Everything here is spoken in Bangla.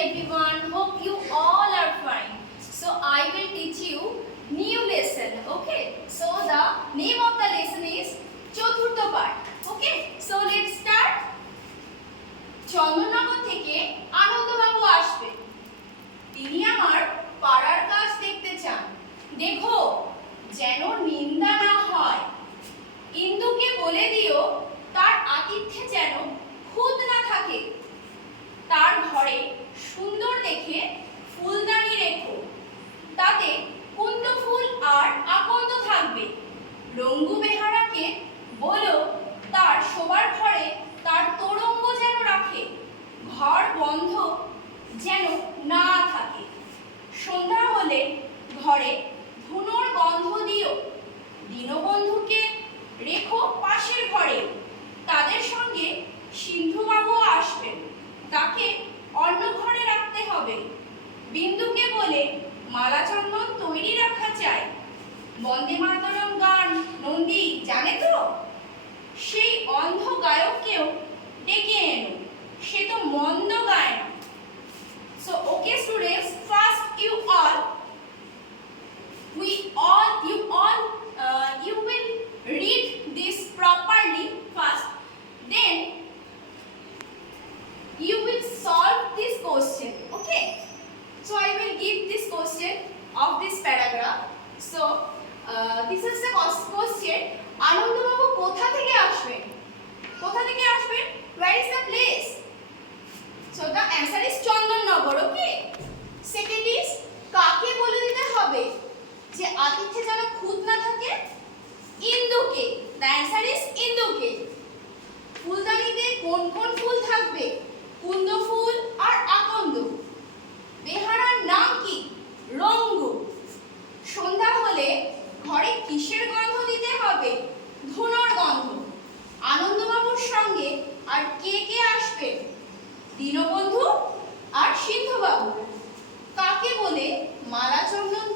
everyone. Hope you all are fine. So I will teach you new lesson. Okay. So the name of the lesson is Chothurtho Part. Okay. So let's start. Chandannagar থেকে আনন্দবাবু আসবে। তিনি আমার পাড়ার কাজ দেখতে চান। দেখো যেন নিন্দা না হয়। ইন্দুকে বলে দিও তার আতিথ্যে যেন খুঁত না থাকে। তার ঘরে সুন্দর দেখে ফুলদানি রেখো, তাতে কুন্দ ফুল আর আকন্দ থাকবে। রঙ্গু বেহারাকে বলো তার শোবার ঘরে তার তোরঙ্গ যেন রাখে, ঘর বন্ধ যেন না থাকে। সন্ধ্যা হলে ঘরে ধুনোর গন্ধ দিও। দীনবন্ধুকে রেখো পাশের ঘরে, তাদের সঙ্গে সিন্ধুবাবু আসবেন, তাকে অন্য ঘরে রাখতে হবে। বিন্দুকে বলে মালা চন্দন তৈরি রাখা চাই। বন্দে মাতরম গান নন্দী জানে তো? সেই অন্ধ গায়ককেও ডেকে এনো, সে তো মন্দ গায় না। So okay students, first you will read this properly first, then you will solve this question. Okay, so I will give this question of this paragraph. So this is the question. আনন্দবাবু কোথা থেকে আসবেন? কোথা থেকে আসবেন? Where is the place? So the answer is Chandannagar. Okay, second is কাকে বলে দিতে হবে যে আতিথ্যে যেন খুঁত না থাকে? ইন্দুকে. The answer is ইন্দুকে. ফুলদানিতে কোন কোন ফুল থাকবে? কুন্দ ফুল আর আকন্দ। বেহারার নাম কি? রঙ্গু। সন্ধ্যা হলে ঘরে কিসের গন্ধ দিতে হবে? ধুনোর গন্ধ। আনন্দবাবুর সঙ্গে আর কে কে আসবে? দীনবন্ধু আর সিন্ধুবাবু। কাকে বলে মালা চন্দন